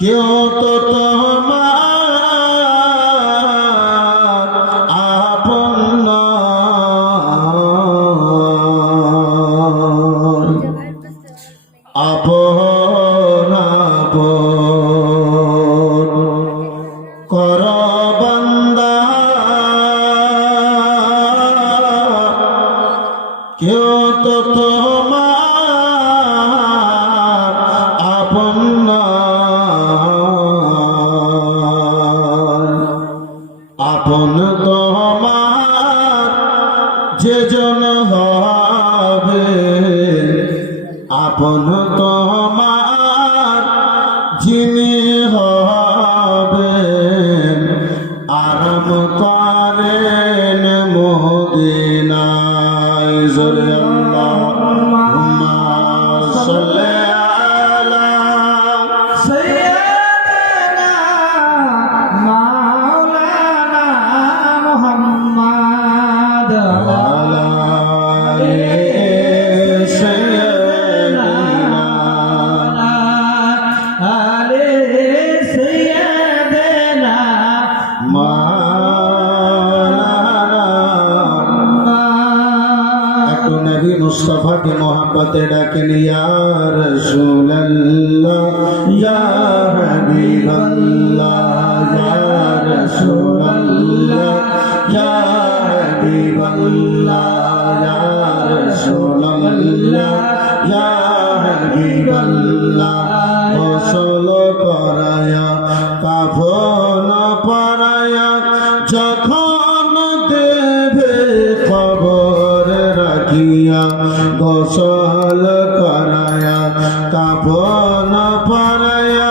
কেউ তো তোমার আপন নয়, আপন আপন কর বান্দা, কেউ তো তোমার আপন নয়, আপন তোমার যেজন হবে, আপন তোমার যিনি হবেন, আরাম করেন মদিনায়। জোরে আল্লাহুম্মা সাল্লি আলা সাইয়্যিদিনা মাওলানা মুহাম্মদ ওয়া আলা আলি সাইয়্যিদিনা আলে সাইয়্যিদিনা মাওলানা। একটু নবী মুস্তাফাকে মোহাব্বতে ডাকেন, ইয়া রাসূলুল্লাহ ইয়া হাবিবাল্লাহ, ইয়া রাসূলুল্লাহ ইয়া হাবিবাল্লাহ, ইয়া রাসূলুল্লাহ ইয়া হাবিবাল্লাহ। গোসল করায়া কাফন পরায়া যখন দেবে খবর রাখিয়া, গোসল করায়া কাফন পরায়া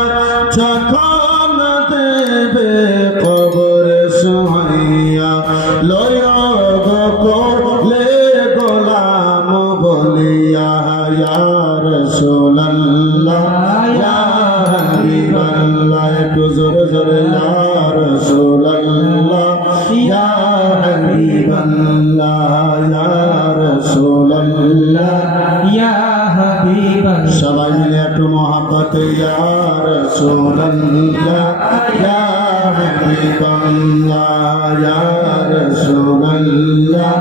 যখন দেবে খবর শুহাইয়া, লয়া কোলে গোলাম বলিয়া, ইয়া রাসূলুল্লাহ ইয়া হাবিবাল্লাহ। একটু জোরে জোরে, ইয়া রাসূলুল্লাহ ইয়া হাবিবাল্লাহ, ইয়া রাসূলুল্লাহ। ইয়া হাবিবাল্লাহ। সবাই মিলে একটু মহব্বতে, ইয়া রাসূলুল্লাহ ইয়া হাবিবাল্লাহ, ইয়া রাসূলুল্লাহ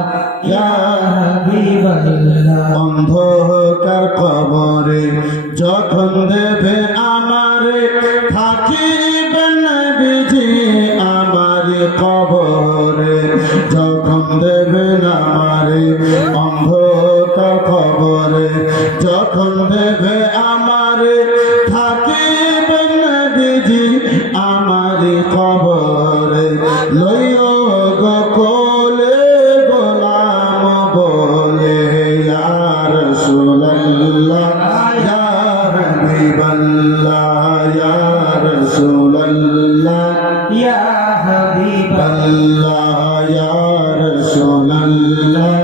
ইয়া হাবিবাল্লাহ। অন্ধকার কবরে যখন দেবে আমারে, থাকিবেন নবীজি আমার কবরে, যখন দেবেন আমারে অন্ধকার কবরে, যখন দেবে আমারে থাকিবেন নবীজি আমার কবরে, লইও গো কোলে গোলাম বলে, ইয়া রাসূলুল্লাহ ইয়া হাবিবাল্লাহ, ইয়া রাসূলুল্লাহ ইয়া হাবিবাল্লাহ। আল্লাহ, ইয়া রাসূলুল্লাহ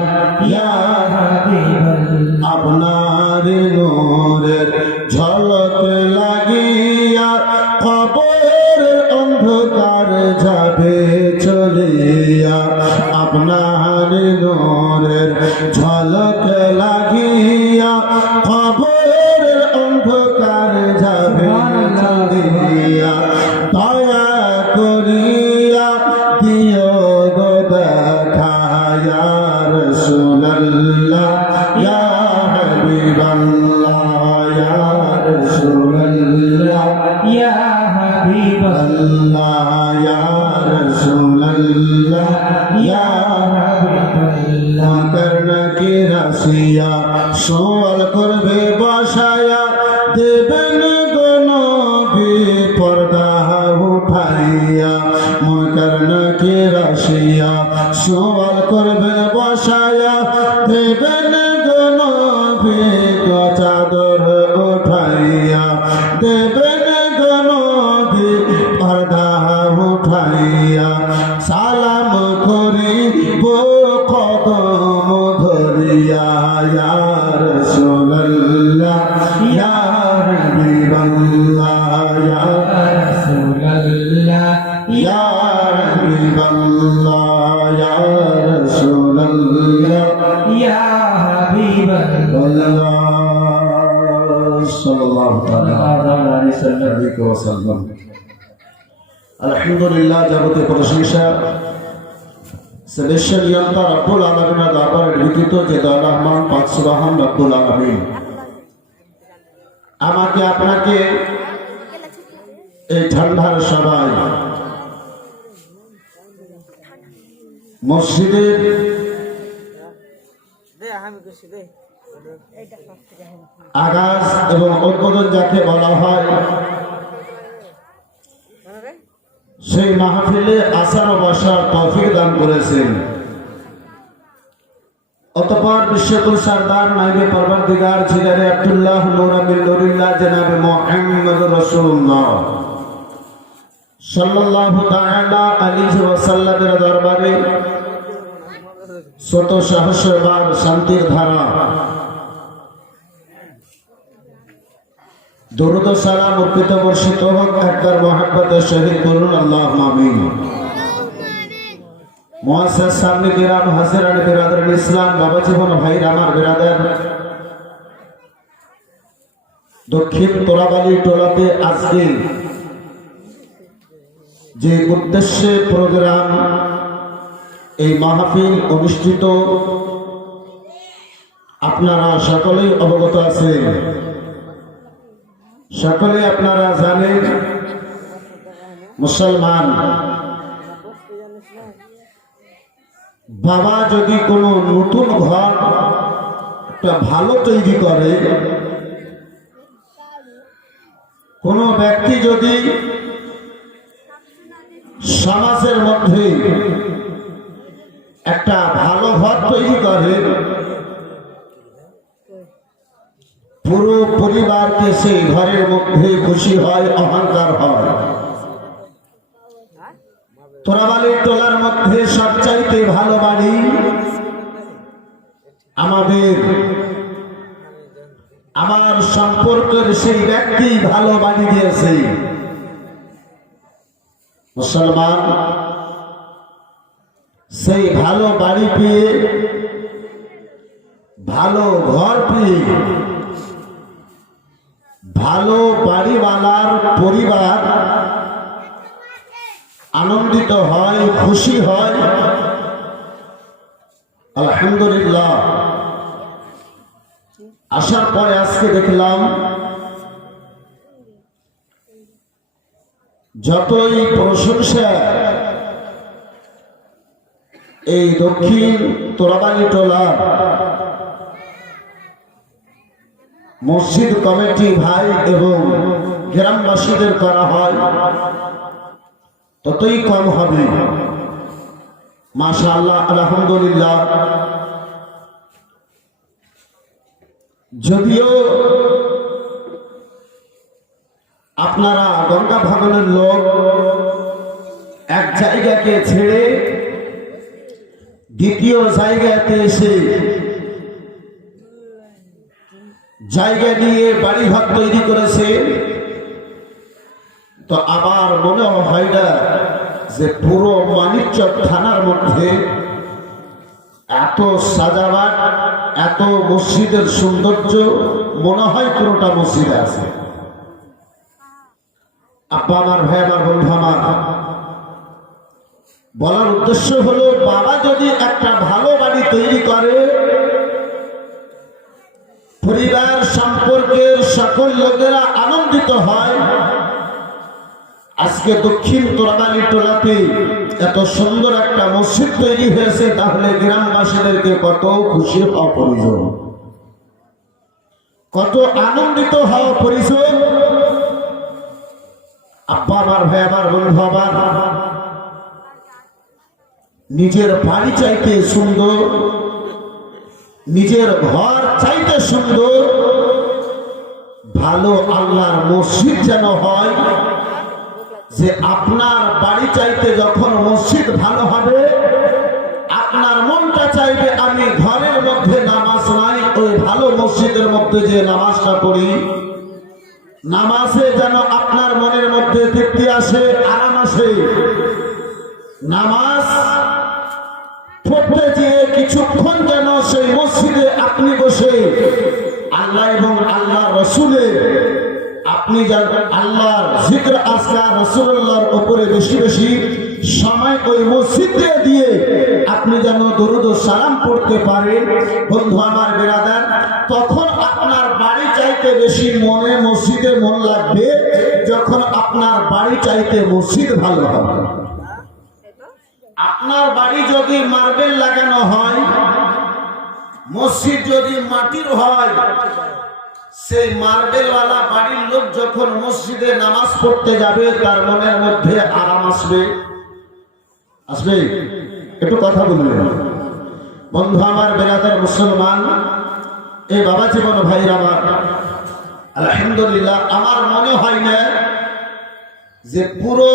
ইয়া হাবিবাল্লাহ। আপনার নূরের ঝলক লাগিয়া কবরের অন্ধকার যাবে চলিয়া, আপনার নূরের ঝলক লাগিয়া কবরের অন্ধকার যাবে চলিয়া, দয়া করিয়া দিও গো দেখা, ইয়া রাসূলুল্লাহ ইয়া হাবিবাল্লাহ, ইয়া রাসূলুল্লাহ ইয়া হাবিবাল্লাহ। আল্লাহ, ইয়া রাসূলুল্লাহ ইয়া হাবিবাল্লাহ। করনকি রাসিয়া সওয়াল করবে বসায়া, দেবেন গো নবী পর্দা উঠাইয়া, মুনকার নাকি রাশিয়া সওয়াল করবে বসায়া, দেবেন গো নবী চাদর উঠাইয়া, দেবেন গো নবী পর্দা উঠাইয়া, সালাম করিব কদম ধরিয়া, ইয়া রাসূলুল্লাহ ইয়া হাবিবাল্লাহ, ইয়া রাসূলুল্লাহ ইয়া হাবিবাল্লাহ, ইয়া রাসূলুল্লাহ ইয়া হাবিবাল্লাহ। সাল্লাল্লাহু আলাইহি ওয়াসাল্লাম। আলহামদুলিল্লাহ, যাবতীয় প্রশংসা সেলেশিয়াল ইয়ান্তা রব্বুল আলামিনের দরবারে লিখিত যে দয়াল রহমান পাক সুবহান রব্বুল আলামিন আমাকে আপনাকে এই ঠান্ডার সভায় মসজিদের আগাজ এবং উদ্বোধন যাকে বলা হয় সেই মাহফিলে আসার ও বসার তৌফিক দান করেছেন। অতঃপর বিশ্বকুল সরদার নাইবে পরবর্তীগার জিলারে আব্দুল্লাহ নূর বিন নুরিল্লাহ জনাবে মুহাম্মদুর রাসূলুল্লাহ সাল্লাল্লাহু তাআলা আলাইহি ওয়াসাল্লামের দরবারে শত সহস্রবার শান্তির ধারা দরুদ ও সালাম অর্পিত বর্ষিত হোক একবার মহব্বতের সহিত বলুন আল্লাহুম্মা আমিন। মুআসসাস সামনে কিরাম হাজিরান বিরাদর ইসলাম, বাবা জীবন ভাই আমার বিরাদর, দক্ষিণ তোরাবালি টোলাতে আজকে যে উদ্দেশ্যে প্রোগ্রাম এই মাহফিল অনুষ্ঠিত আপনারা সকলেই অবগত আছেন। সকলে আপনারা জানেন মুসলমান বাবা যদি কোনো নতুন ঘর একটা ভালো তৈরি করে, কোনো ব্যক্তি যদি সমাজের মধ্যে একটা ভালো ঘর তৈরি করে, পুরো পরিবারকে সেই ঘরের মধ্যে খুশি হয়, অহংকার হয়। তোরাবালির টোলার মধ্যে সবচাইতে ভালো বাড়ি আমার সম্পর্কের সেই ব্যক্তি ভালো বাড়ি দিয়েছে। মুসলমান সেই ভালো বাড়ি পেয়ে, ভালো ঘর পেয়ে, ভালো বাড়িওয়ালার পরিবার আনন্দিত হয়, খুশি হয়। আলহামদুলিল্লাহ। আসার পরে আজকে দেখলাম যতই প্রশংসা এই দক্ষিণ তোরাবালি টোলার মসজিদ কমিটি ভাই এবং গ্রামবাসীদের করা হয়, ততই কম হবে। মাশাআল্লাহ, আলহামদুলিল্লাহ। যদিও আপনারা গঙ্গা ভবনের লোক এক জায়গাকে ছেড়ে দ্বিতীয় জায়গাতে এসে জায়গা নিয়ে বাড়িঘর তৈরি করেছে, তো আমার মনে হয় না যে পুরো মানিকচক থানার মধ্যে এত সাজাবাট, এত মসজিদের সৌন্দর্য মনে হয় পুরোটা মসজিদে আছে। আব্বা আমার, ভাই আমার, বন্ধু আমার, বলার উদ্দেশ্য হলো বাবা যদি একটা ভালো বাড়ি তৈরি করে, পরিবার সম্পর্কের সকল লোকেরা আনন্দিত হয়। আজকে দক্ষিণ তোরাবালি টোলাতে এত সুন্দর একটা মসজিদ তৈরি হয়েছে, তাহলে গ্রামবাসীদেরকে কত খুশি হওয়া প্রয়োজন, কত আনন্দিত হওয়া প্রয়োজন। আব্বা আমার, ভাই আমার, বন্ধু আমার, নিজের বাড়ি চাইতে সুন্দর, নিজের ঘর চাইতে সুন্দর, ভালো আল্লাহর মসজিদ যেন হয়। যে আপনার বাড়ি চাইতে যখন মসজিদ ভালো হবে, আপনার মনটা চাইবে আমি ঘরের মধ্যে নামাজ নাই, ওই ভালো মসজিদের মধ্যে যে নামাজটা পড়ি, নামাজে যেন আপনার মনের মধ্যে তৃপ্তি আসে, আরাম আসে। নামাজ পড়তে গিয়ে কিছুক্ষণ যেন সেই মসজিদে আপনি বসে আল্লাহ এবং আল্লাহ রসুলের আপনি যেন আল্লাহর জিকির আজকার রাসূলুল্লাহর উপরে বেশি বেশি সময় ওই মসজিদে দিয়ে আপনি যেন দরুদ ও সালাম পড়তে পারেন বন্ধু আমার বিরাদার, তখন আপনার বাড়ি চাইতে বেশি মনে মসজিদে মন লাগবে যখন আপনার বাড়ি চাইতে মসজিদ ভালো হবে। আপনার বাড়ি যদি মার্বেল লাগানো হয়, মসজিদ যদি মাটির হয়, সেই মার্বেলওয়ালা বাড়ির লোক যখন মসজিদে নামাজ পড়তে যাবে তার মনের মধ্যে আরাম আসবে, আসবে? একটু কথা বলবেন বন্ধু আমার বেরাদার মুসলমান, এই বাবা জীবন ভাই আমার, আলহামদুলিল্লাহ আমার মনে হয় না যে পুরো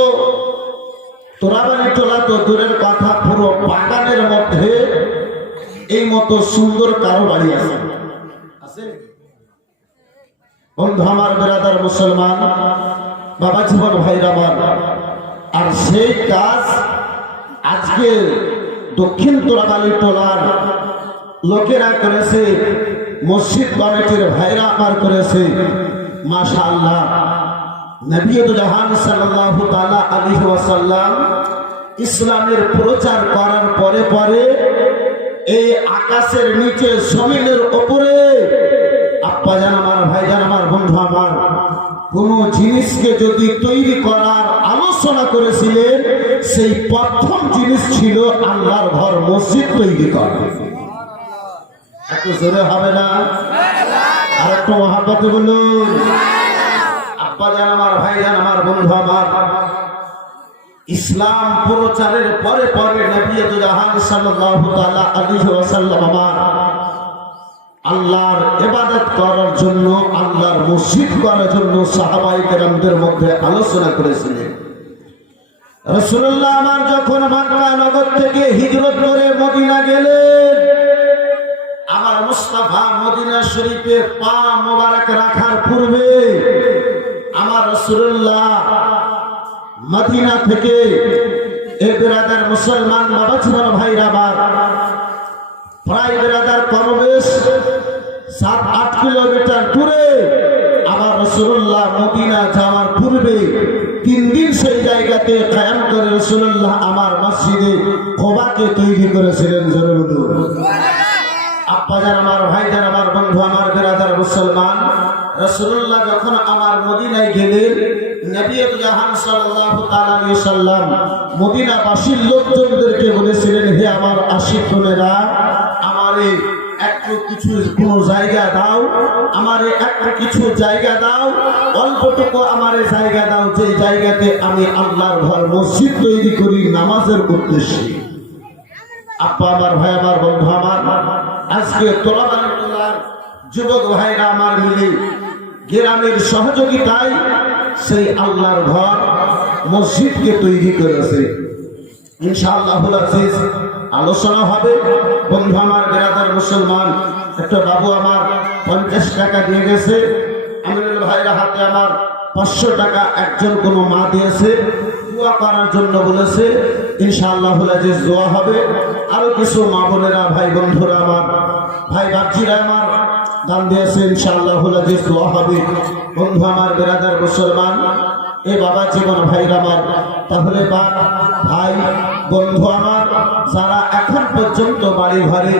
তোরাবাড়ি টোলা তো দূরের কথা, পুরো বাগানের মধ্যে এই মতো সুন্দর কারো বাড়ি আছে, আছে বন্ধু আমার বেরাদার মুসলমান, বাবা জীবন ভাই আমার। আর সেই কাজ আজকে দক্ষিণ তোরাবাড়ি টোলার লোকেরা করেছে, মসজিদ কমিটির ভাইরা আমার করেছে, মাশাআল্লাহ। নবী জাহান সাল্লাল্লাহু তাআলা আলাইহি ওয়াসাল্লাম ইসলামের প্রচার করার পরে পরে এই আকাশের নিচে জমিনের উপরে আব্বাজান আমার, ভাইজান আমার, বন্ধু আমার, কোন জিনিসকে যদি তৈরি করার আলোচনা করেছিলেন সেই প্রথম জিনিস ছিল আল্লাহর ঘর মসজিদ তৈরি করা। এত জোরে হবে না, আর একটু মহাব্বতে বলুন। আব্বাজান আমার, ভাইজান আমার, বন্ধু আমার, ইসলাম প্রচারের পরে পরে নবী জাহান সাল্লাল্লাহু তাআলা আলাইহি ওয়াসাল্লাম আমার আল্লাহর ইবাদত করার জন্য, আল্লাহর মসজিদ করার জন্য সাহাবায়ে কেরামদের মধ্যে আলোচনা করেছিলেন। রাসূলুল্লাহ আমার যখন মক্কা নগর থেকে হিজরত করে মদিনা গেলেন, আমার মুস্তাফা মদিনা শরীফে পা মোবারক রাখার পূর্বে আমার রাসূলুল্লাহ মদিনা থেকে এ বিরাদার মুসলমান বাবা জীবন ভাইরা আমার, প্রায় বিরাদার কমবেশ 7-8 কিলোমিটার দূরে আমার রাসূলুল্লাহ মদিনা যাওয়ার পূর্বে 3 দিন সেই জায়গাতে কায়াম করে রাসূলুল্লাহ আমার মসজিদে কুবাকে তৈরি করেছিলেন। জোরে বলুন। আব্বাজান আমার, ভাইজান আমার, বন্ধু আমার, বিরাদার মুসলমান, রাসূলুল্লাহ যখন আমার মদিনায় গেলেন, নবী জাহান সাল্লাল্লাহু তাআলা আলাইহি ওয়াসাল্লাম মদিনাবাসীর লোকজনদেরকে বলেছিলেন, হে আমার আশিকগণেরা, আমারে একটু কিছু কোন জায়গা দাও, আমারে একটু কিছু জায়গা দাও, অল্পটুকু আমারে জায়গা দাও, যে জায়গাতে আমি আল্লাহর ঘর মসজিদ তৈরি করি নামাজের উদ্দেশ্যে। আব্বা আমার, ভাই আমার, বন্ধু আমার, আজকে তোলাবাড়ি টোলার যুবক ভাইরা আমার মিলে গ্রামের সহযোগিতায় সেই আল্লাহর ঘর মসজিদকে তৈরি করেছে। ইনশাআল্লাহুল আজিজ আলোচনা হবে। বন্ধু আমার, বিরাদার মুসলমান, একটা বাবু আমার 50 টাকা দিয়ে গেছে, আমিনুল ভাইরা হাতে আমার 500 টাকা একজন কোন মা দিয়েছে, দোয়া করার জন্য বলেছে। ইনশাআল্লাহুল আজিজ দোয়া হবে। আরো কিছু মা বোনেরা, ভাই বন্ধুরা আমার, ভাই বাচ্চিরা আমার দান দিয়েছে, ইনশাআল্লাহুল আজিজ দোয়া হবে। বন্ধু আমার, বিরাদার মুসলমান, এ বাবা জীবন ভাইরা আমার, তাহলে বাপ ভাই বন্ধু আমার, যারা এখন পর্যন্ত বাড়ি ঘরে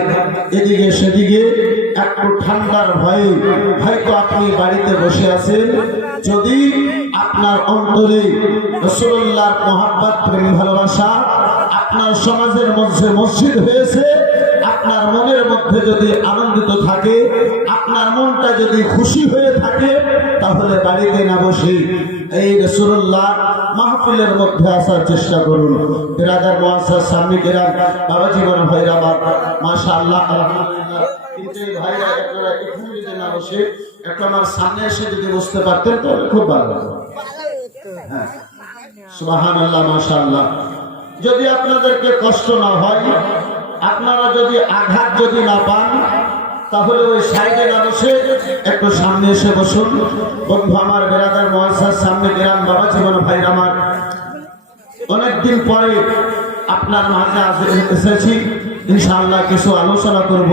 এদিকে সেদিকে একটু ঠান্ডার ভয়ে হয়তো আপনি বাড়িতে বসে আছেন, যদি আপনার অন্তরে রাসূলুল্লাহর মহব্বত, প্রেম, ভালোবাসা আপনার সমাজের মধ্যে মসজিদ হয়েছে, আপনার মনের মধ্যে যদি আনন্দিত থাকে, আপনার মনটা যদি খুশি হয়ে থাকে, তাহলে বাড়িতে না বসে এই রাসূলুল্লাহ মাহফিলের মধ্যে আসার চেষ্টা করুন। বিরাদার মুআজ্জাজ সামনে কেরাম, বাবা জীবন ভাইরা আমার, মাশাআল্লাহ, আলহামদুলিল্লাহ। কিন্তু এই ভাইরা আপনারা এখানে যদি না বসে একটু আমার সামনে এসে যদি বসতে পারতেন তাহলে খুব ভালো লাগতো। হ্যাঁ, সুবহানাল্লাহ, মাশাআল্লাহ। যদি আপনাদেরকে কষ্ট না হয়, আপনারা যদি আঘাত যদি না পান, তাহলে ওই সাইডে না বসে একটু সামনে এসে বসুন। বন্ধু আমার, বিরাদার মুআজ্জাজ সামনে গ্রাম, বাবা জীবন ভাইরা আমার, অনেকদিন পরে আপনার মাঝে এসেছি, ইনশাআল্লাহ কিছু আলোচনা করব।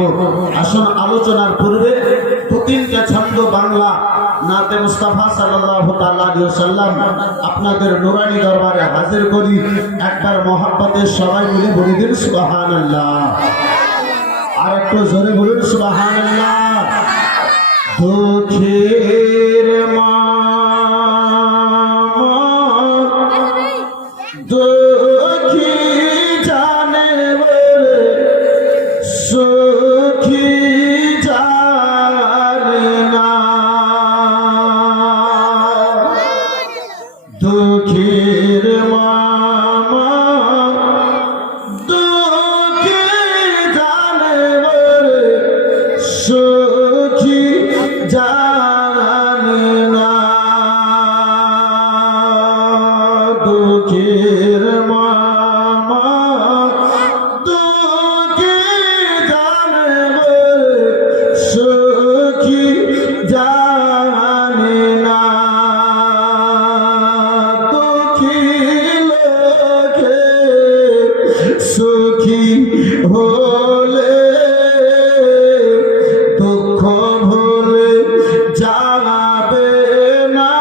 আসুন, আলোচনার পূর্বে 2-3টা ছন্দ বাংলা নাতে মুস্তাফা সাল্লাল্লাহু তাআলা আলাইহি ওয়াসাল্লাম আপনাদের নুরানি দরবারে হাজির করি। একবার মহব্বতের সবাই মিলে বলে দিন সুবহানাল্লাহ। আর একটু জোরে বলুন সুবহানাল্লাহ। দুঃখের মা দুঃখী জানে বলে সুখী জানে না। দুঃখের মামা দুঃখী জানে বলে সুখী জানে না। দুঃখের মামা দুঃখী জানে বলে সুখী জানে না। দুঃখী লোকে সুখী হলে দুঃখ ভুলে যাবে না।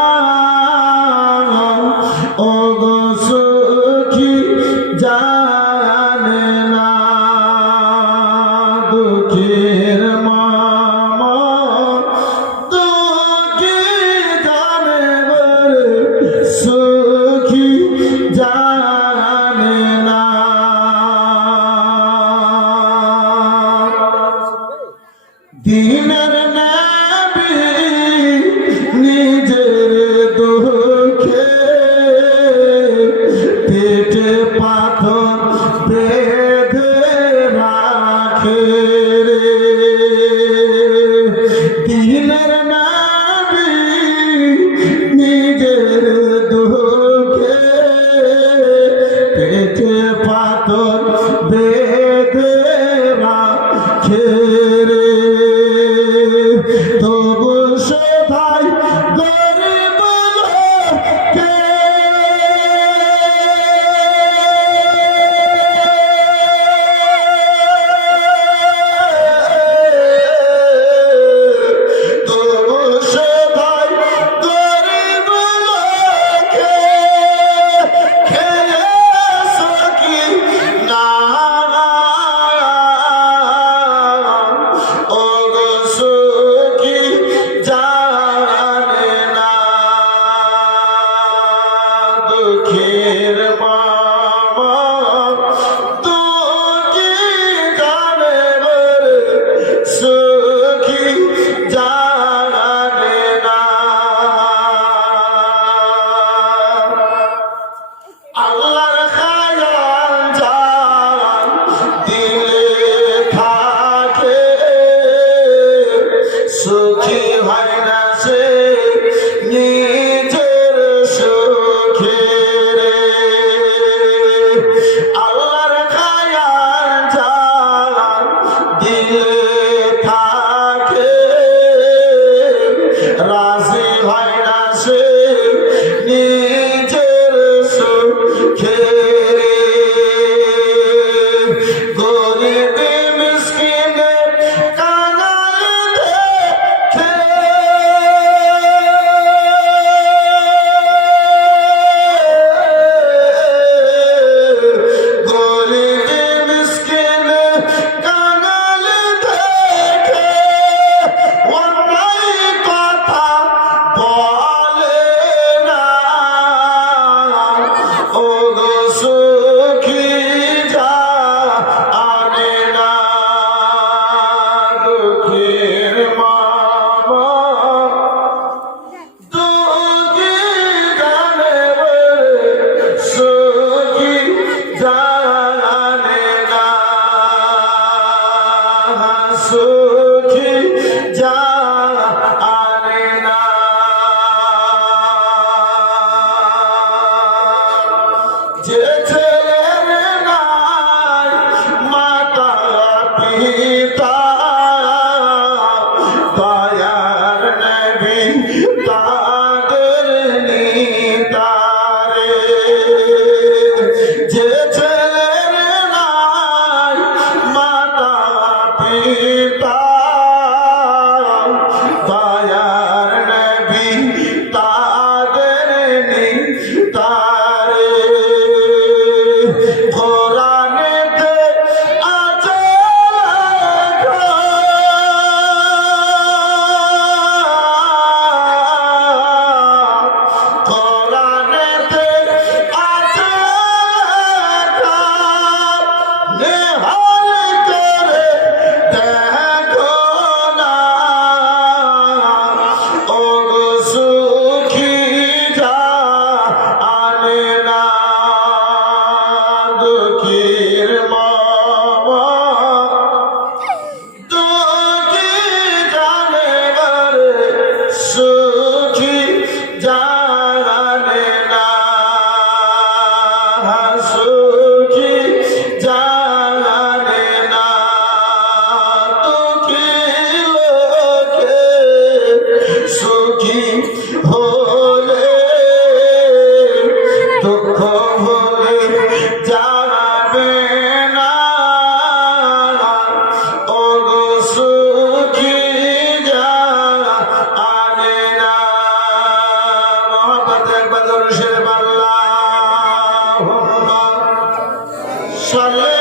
ও গো সুখী জানে না। দুঃখের মামা দুঃখী জানে বলে সুখী জানে না। দিনের নবী নিজের দুঃখে পেটে পাথর বেঁধে রাখে রে। দিনের নবী নিজের দুঃখে পেটে পাথর বেঁধে রাখে রে। তবু সবাই গরিব লোকে তবু সবাই গরিব লোকে খেয়ে সকি না। ও গো সুখী জানে না। দুঃখের মামা দুঃখী জানে বলে সুখী জানে না। আল্লাহর খায়াল যার দিলে থাকে সুখী হয় না সে নিজের সুখে রে। আল্লাহর খায়াল যার দিলে থাকে রাজি হয় না সে নিজের সুখে রে। গরিব মিসকিনে কাঙাল দেখে গরিব মিসকিনে কাঙাল দেখে অন্যায় কথা বলে না। পড়বে দরুদ শরীফ আল্লাহুম্মা সাল্লি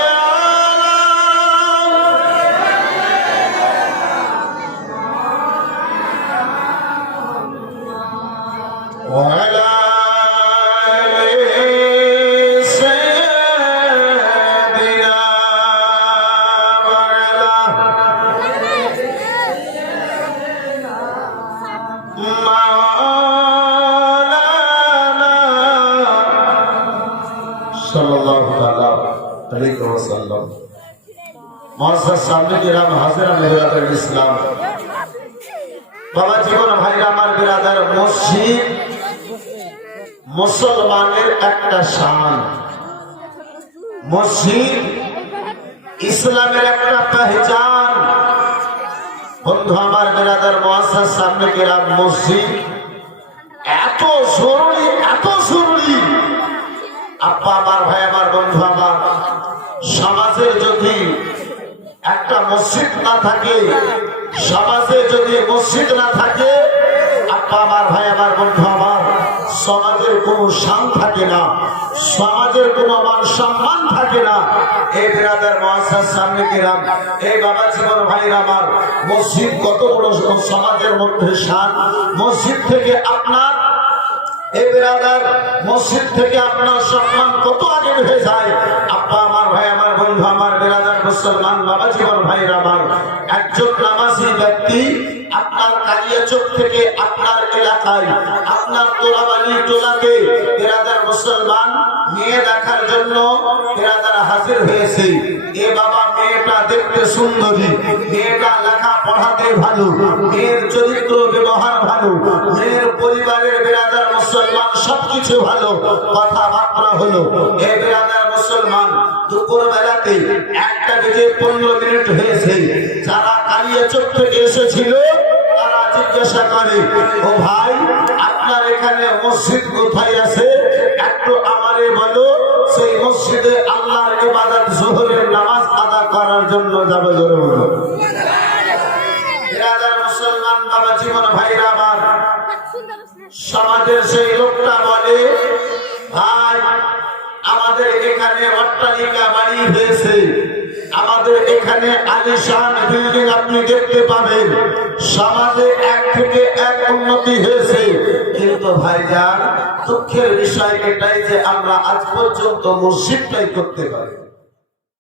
وعلى آل سيدنا وعلى مولانا صلى الله تعالى عليه وسلم معزز सामने किराम हाजिर बिरादर इस्लाम बाबा जीवन भाईरा আমার बिरादर मस्जिद মুসলমানের একটা শান, মসজিদ ইসলামের একটা পহচান। বন্ধু আমার বিরাদার মুআজ্জাজ সামনে কিরাম, মসজিদ এত জরুরি, এত জরুরি। আব্বা আমার, ভাই আমার, বন্ধু আমার, সমাজে যদি একটা মসজিদ না থাকে, সমাজে যদি মসজিদ না থাকে, আব্বা আমার, ভাই আমার, বন্ধু আমার, সমাজের কোনো শান থাকে না, সমাজের কোনো মান সম্মান থাকে না। এই বিরাদার মুআজ্জাজ সামনে কিরাম, এই বাবা জীবন ভাইরা আমার, মসজিদ কত বড় সমাজের মধ্যে শান। মসজিদ থেকে আপনার, এই বিরাদার, মসজিদ থেকে আপনার সম্মান কত আগে হয়ে যায়। আব্বা আমার, ভাই আমার, বন্ধু আমার, বিরাদার মুসলমান বাবা জীবন ভাইরা আমার, একজন নামাজি ব্যক্তি আপনার কালিয়াচক থেকে আপনার এলাকায়, আপনার তোলাবালি টোলাকে বিরাদার মুসলমান মেয়ে দেখার জন্য বিরাদার হাজির হয়েছে। এ বাবা, মেয়েটা দেখতে সুন্দরী, মেয়েটা লেখা পড়াতে ভালো, মেয়ের চরিত্র ব্যবহার ভালো, মেয়ের পরিবারের বিরাদার মুসলমান সবকিছু ভালো, কথাবার্তা হলো। এ বিরাদার মুসলমান দুপুর বেলাতে 1:15 হয়েছে। যারা কালিয়াচক থেকে এসেছিল তারা জিজ্ঞাসা করে, ও ভাই, আপনার এখানে মসজিদ কোথায় আছে? একটু আমারে বলো, সেই মসজিদে আল্লাহর ইবাদত জোহরের নামাজ আদা করার জন্য যাবে। জোরে বলো। বিরাদার মুসলমান বাবা জীবন ভাইরা আমার, সমাজের সেই লোকটা বলে, ভাই, আমাদের এখানে অট্টালিকা বাড়ি হয়েছে, আমাদের এখানে আলিশান বিল্ডিং আপনি দেখতে পাবেন, সমাজে 1 থেকে 1 উন্নতি হয়েছে, কিন্তু ভাইজান দুঃখের বিষয় এটাই যে আমরা আজ পর্যন্ত মসজিদটাই করতে পারি।